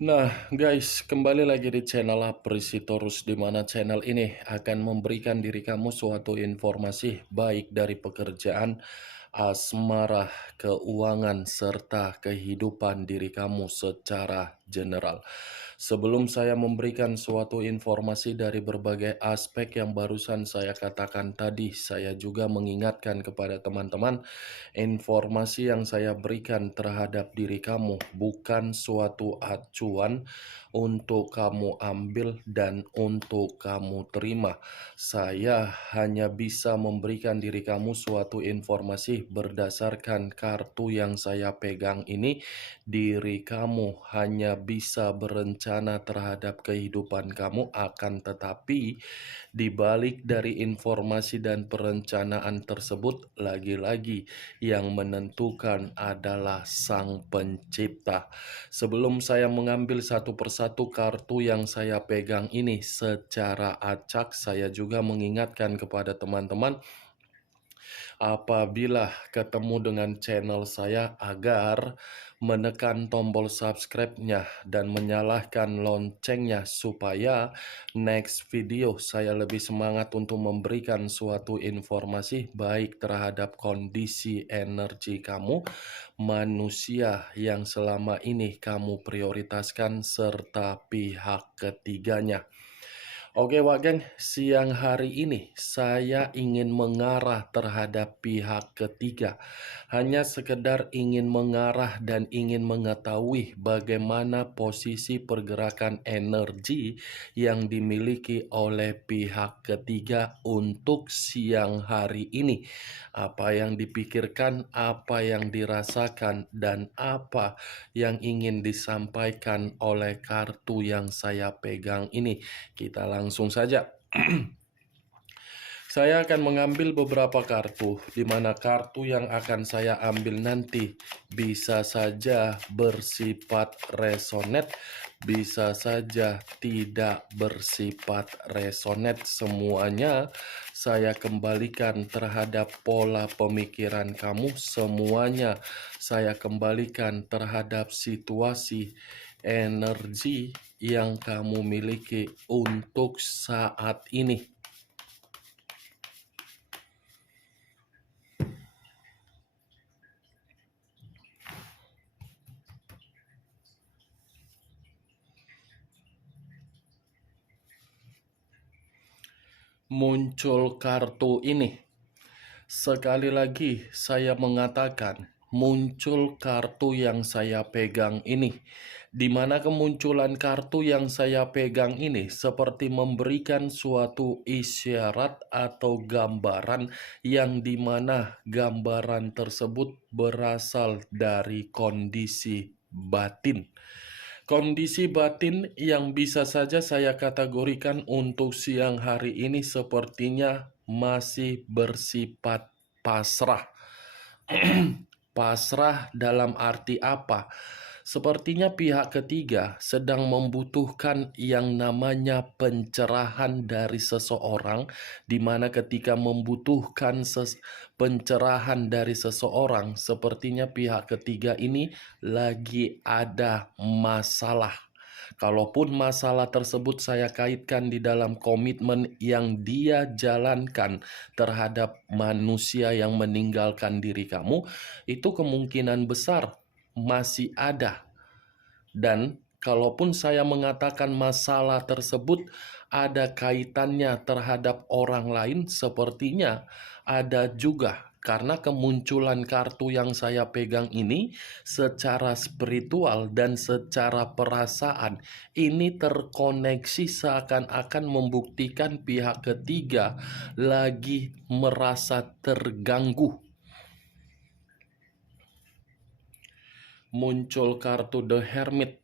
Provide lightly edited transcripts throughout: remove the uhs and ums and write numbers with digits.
Nah, guys, kembali lagi di channel Aprisitorus, di mana channel ini akan memberikan diri kamu suatu informasi baik dari pekerjaan, asmara, keuangan, serta kehidupan diri kamu secara general. Sebelum saya memberikan suatu informasi dari berbagai aspek yang barusan saya katakan tadi, saya juga mengingatkan kepada teman-teman, informasi yang saya berikan terhadap diri kamu bukan suatu acuan untuk kamu ambil dan untuk kamu terima. Saya hanya bisa memberikan diri kamu suatu informasi berdasarkan kartu yang saya pegang ini. Diri kamu hanya bisa berencana terhadap kehidupan kamu, akan tetapi di balik dari informasi dan perencanaan tersebut, lagi-lagi yang menentukan adalah Sang Pencipta. Sebelum saya mengambil satu persatu kartu yang saya pegang ini secara acak, saya juga mengingatkan kepada teman-teman apabila ketemu dengan channel saya agar menekan tombol subscribe-nya dan menyalakan loncengnya supaya next video saya lebih semangat untuk memberikan suatu informasi baik terhadap kondisi energi kamu, manusia yang selama ini kamu prioritaskan, serta pihak ketiganya. Oke Wak Geng, siang hari ini saya ingin mengarah terhadap pihak ketiga. Hanya sekedar ingin mengarah dan ingin mengetahui bagaimana posisi pergerakan energi yang dimiliki oleh pihak ketiga untuk siang hari ini. Apa yang dipikirkan, apa yang dirasakan, dan apa yang ingin disampaikan oleh kartu yang saya pegang ini. Kita langsung saja. Saya akan mengambil beberapa kartu, di mana kartu yang akan saya ambil nanti bisa saja bersifat resonate, bisa saja tidak bersifat resonate. Semuanya saya kembalikan terhadap pola pemikiran kamu, semuanya saya kembalikan terhadap situasi energi yang kamu miliki untuk saat ini. Muncul kartu ini. Sekali lagi saya mengatakan, muncul kartu yang saya pegang ini. Di mana kemunculan kartu yang saya pegang ini seperti memberikan suatu isyarat atau gambaran yang dimana gambaran tersebut berasal dari kondisi batin. Kondisi batin yang bisa saja saya kategorikan untuk siang hari ini sepertinya masih bersifat pasrah. Pasrah dalam arti apa? Sepertinya pihak ketiga sedang membutuhkan yang namanya pencerahan dari seseorang, di mana ketika membutuhkan pencerahan dari seseorang, sepertinya pihak ketiga ini lagi ada masalah. Kalaupun masalah tersebut saya kaitkan di dalam komitmen yang dia jalankan terhadap manusia yang meninggalkan diri kamu, itu kemungkinan besar masih ada. Dan kalaupun saya mengatakan masalah tersebut ada kaitannya terhadap orang lain, sepertinya ada juga. Karena kemunculan kartu yang saya pegang ini secara spiritual dan secara perasaan ini terkoneksi, seakan-akan membuktikan pihak ketiga lagi merasa terganggu. Muncul kartu The Hermit.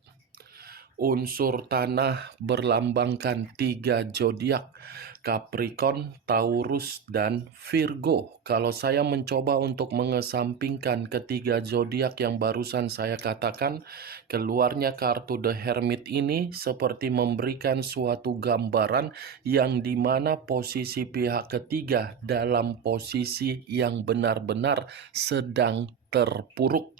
Unsur tanah berlambangkan 3 zodiak, Capricorn, Taurus, dan Virgo. Kalau saya mencoba untuk mengesampingkan ketiga zodiak yang barusan saya katakan, keluarnya kartu The Hermit ini seperti memberikan suatu gambaran yang dimana posisi pihak ketiga dalam posisi yang benar-benar sedang terpuruk.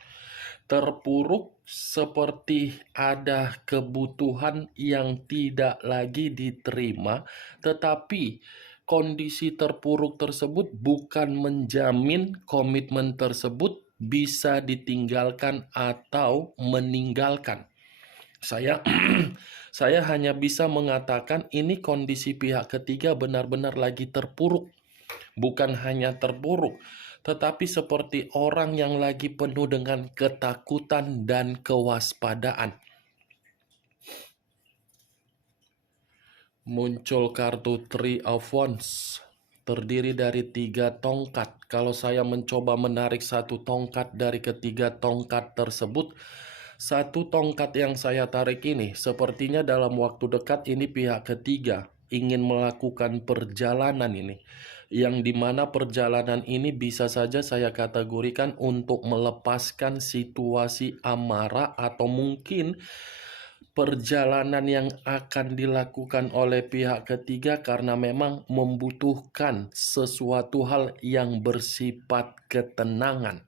Terpuruk seperti ada kebutuhan yang tidak lagi diterima, tetapi kondisi terpuruk tersebut bukan menjamin komitmen tersebut bisa ditinggalkan atau meninggalkan. Saya saya hanya bisa mengatakan ini kondisi pihak ketiga benar-benar lagi terpuruk. Bukan hanya terpuruk, tetapi seperti orang yang lagi penuh dengan ketakutan dan kewaspadaan. Muncul kartu Three of Wands, terdiri dari 3 tongkat. Kalau saya mencoba menarik satu tongkat dari ketiga tongkat tersebut, satu tongkat yang saya tarik ini sepertinya dalam waktu dekat ini pihak ketiga ingin melakukan perjalanan ini, yang dimana perjalanan ini bisa saja saya kategorikan untuk melepaskan situasi amarah, atau mungkin perjalanan yang akan dilakukan oleh pihak ketiga karena memang membutuhkan sesuatu hal yang bersifat ketenangan.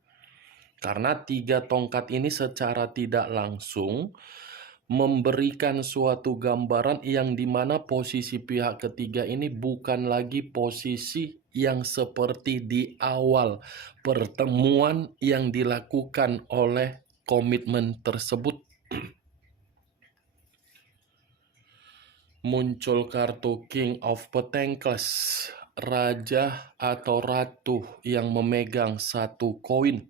Karena 3 tongkat ini secara tidak langsung memberikan suatu gambaran yang dimana posisi pihak ketiga ini bukan lagi posisi yang seperti di awal pertemuan yang dilakukan oleh komitmen tersebut. Muncul kartu King of Pentacles, raja atau ratu yang memegang satu koin.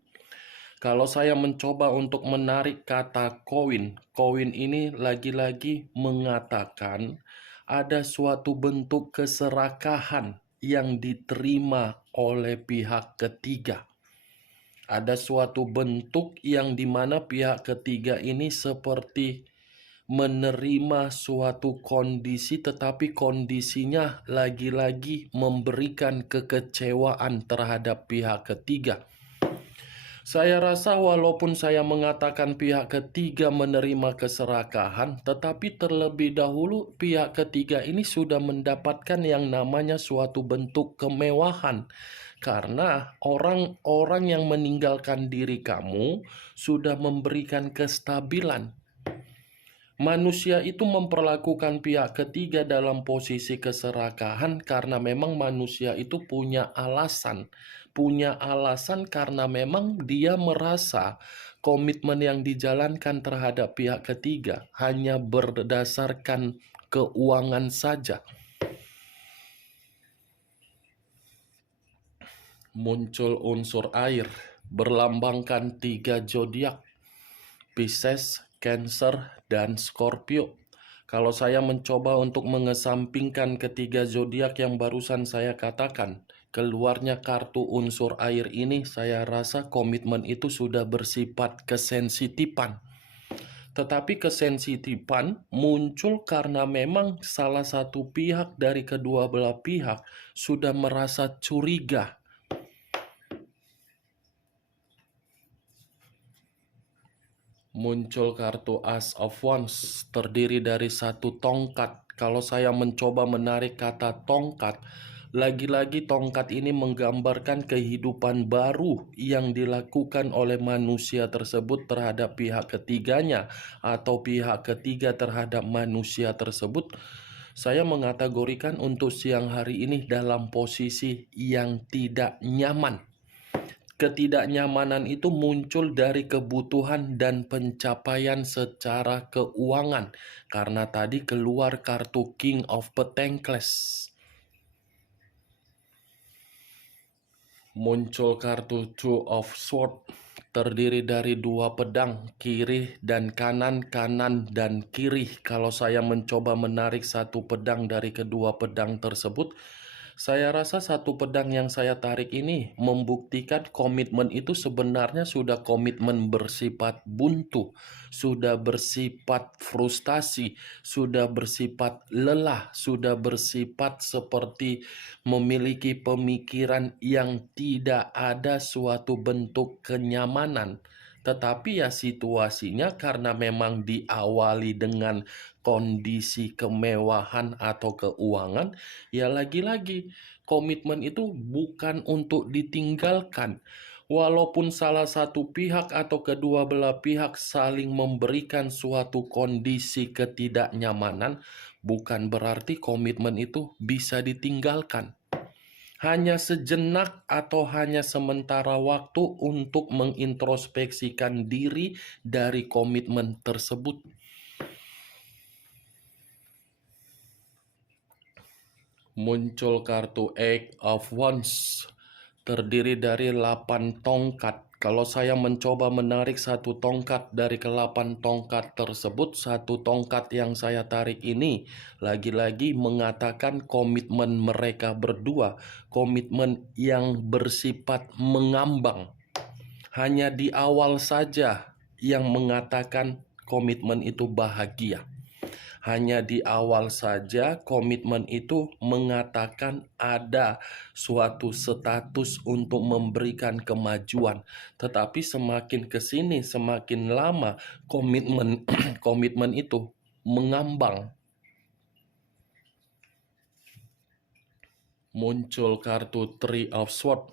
Kalau saya mencoba untuk menarik kata koin, koin ini lagi-lagi mengatakan ada suatu bentuk keserakahan yang diterima oleh pihak ketiga. Ada suatu bentuk yang dimana pihak ketiga ini seperti menerima suatu kondisi, tetapi kondisinya lagi-lagi memberikan kekecewaan terhadap pihak ketiga. Saya rasa walaupun saya mengatakan pihak ketiga menerima keserakahan, tetapi terlebih dahulu pihak ketiga ini sudah mendapatkan yang namanya suatu bentuk kemewahan. Karena orang-orang yang meninggalkan diri kamu sudah memberikan kestabilan. Manusia itu memperlakukan pihak ketiga dalam posisi keserakahan karena memang manusia itu punya alasan. Punya alasan karena memang dia merasa komitmen yang dijalankan terhadap pihak ketiga hanya berdasarkan keuangan saja. Muncul unsur air, berlambangkan 3 zodiak, Pisces, Cancer, dan Scorpio. Kalau saya mencoba untuk mengesampingkan ketiga zodiak yang barusan saya katakan, keluarnya kartu unsur air ini, saya rasa komitmen itu sudah bersifat kesensitifan. Tetapi kesensitifan muncul karena memang salah satu pihak dari kedua belah pihak sudah merasa curiga. Muncul kartu Ace of Wands, terdiri dari 1 tongkat. Kalau saya mencoba menarik kata tongkat, lagi-lagi tongkat ini menggambarkan kehidupan baru yang dilakukan oleh manusia tersebut terhadap pihak ketiganya, atau pihak ketiga terhadap manusia tersebut. Saya mengategorikan untuk siang hari ini dalam posisi yang tidak nyaman. Ketidaknyamanan itu muncul dari kebutuhan dan pencapaian secara keuangan, karena tadi keluar kartu King of Pentacles. Muncul kartu Two of Swords, terdiri dari 2 pedang, kiri dan kanan, kanan dan kiri. Kalau saya mencoba menarik 1 pedang dari kedua pedang tersebut, saya rasa 1 pedang yang saya tarik ini membuktikan komitmen itu sebenarnya sudah komitmen bersifat buntu, sudah bersifat frustasi, sudah bersifat lelah, sudah bersifat seperti memiliki pemikiran yang tidak ada suatu bentuk kenyamanan. Tetapi ya situasinya karena memang diawali dengan kondisi kemewahan atau keuangan, ya lagi-lagi komitmen itu bukan untuk ditinggalkan. Walaupun salah satu pihak atau kedua belah pihak saling memberikan suatu kondisi ketidaknyamanan, bukan berarti komitmen itu bisa ditinggalkan. Hanya sejenak atau hanya sementara waktu untuk mengintrospeksikan diri dari komitmen tersebut. Muncul kartu Eight of Wands, terdiri dari 8 tongkat. Kalau saya mencoba menarik satu tongkat dari ke-8 tongkat tersebut, satu tongkat yang saya tarik ini lagi-lagi mengatakan komitmen mereka berdua, komitmen yang bersifat mengambang. Hanya di awal saja yang mengatakan komitmen itu bahagia. Hanya di awal saja komitmen itu mengatakan ada suatu status untuk memberikan kemajuan. Tetapi semakin ke sini, semakin lama komitmen komitmen itu mengambang. Muncul kartu Three of Swords,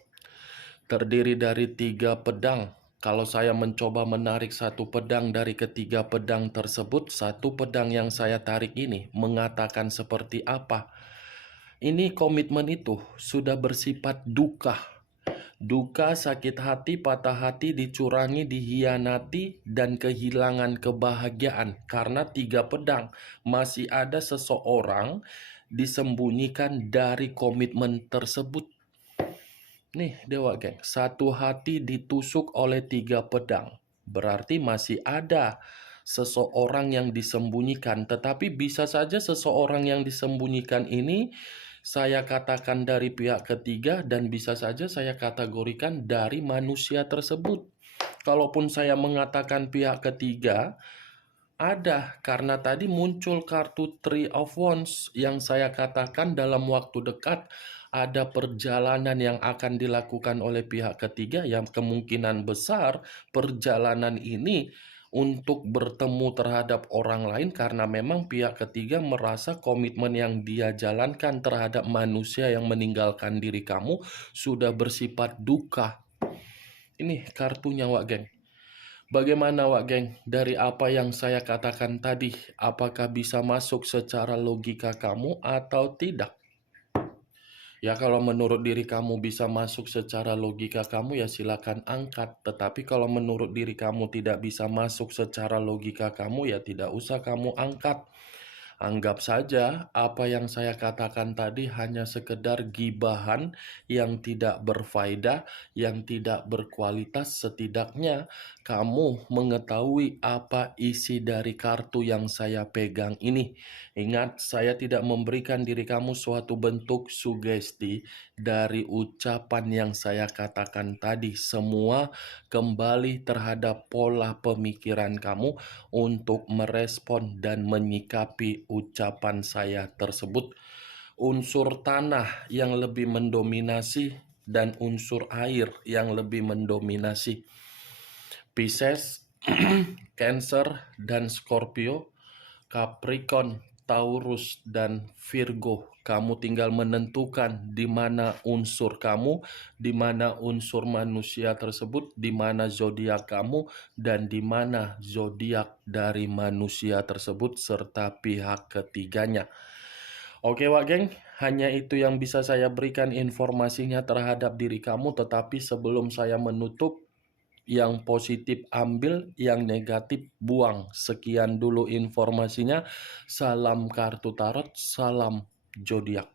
terdiri dari 3 pedang. Kalau saya mencoba menarik satu pedang dari ketiga pedang tersebut, satu pedang yang saya tarik ini mengatakan seperti apa? Ini komitmen itu sudah bersifat duka. Duka, sakit hati, patah hati, dicurangi, dihianati, dan kehilangan kebahagiaan. Karena 3 pedang, masih ada seseorang disembunyikan dari komitmen tersebut. Nih Dewa Geng, satu hati ditusuk oleh 3 pedang. Berarti masih ada seseorang yang disembunyikan. Tetapi bisa saja seseorang yang disembunyikan ini saya katakan dari pihak ketiga, dan bisa saja saya kategorikan dari manusia tersebut. Kalaupun saya mengatakan pihak ketiga, ada, karena tadi muncul kartu Three of Wands yang saya katakan dalam waktu dekat ada perjalanan yang akan dilakukan oleh pihak ketiga, yang kemungkinan besar perjalanan ini untuk bertemu terhadap orang lain, karena memang pihak ketiga merasa komitmen yang dia jalankan terhadap manusia yang meninggalkan diri kamu sudah bersifat duka. Ini kartunya, Wak Geng. Bagaimana, Wak Geng, dari apa yang saya katakan tadi, apakah bisa masuk secara logika kamu atau tidak? Ya, kalau menurut diri kamu bisa masuk secara logika kamu, ya silakan angkat. Tetapi kalau menurut diri kamu tidak bisa masuk secara logika kamu, ya tidak usah kamu angkat. Anggap saja apa yang saya katakan tadi hanya sekedar gibahan yang tidak berfaedah, yang tidak berkualitas. Setidaknya kamu mengetahui apa isi dari kartu yang saya pegang ini. Ingat, saya tidak memberikan diri kamu suatu bentuk sugesti dari ucapan yang saya katakan tadi. Semua kembali terhadap pola pemikiran kamu untuk merespon dan menyikapi ucapan saya tersebut. Unsur tanah yang lebih mendominasi dan unsur air yang lebih mendominasi. Pisces, Cancer, dan Scorpio, Capricorn, Taurus, dan Virgo. Kamu tinggal menentukan di mana unsur kamu, di mana unsur manusia tersebut, di mana zodiak kamu, dan di mana zodiak dari manusia tersebut serta pihak ketiganya. Oke, Wak Geng, hanya itu yang bisa saya berikan informasinya terhadap diri kamu. Tetapi sebelum saya menutup, yang positif ambil, yang negatif buang. Sekian dulu informasinya. Salam kartu tarot, salam zodiak.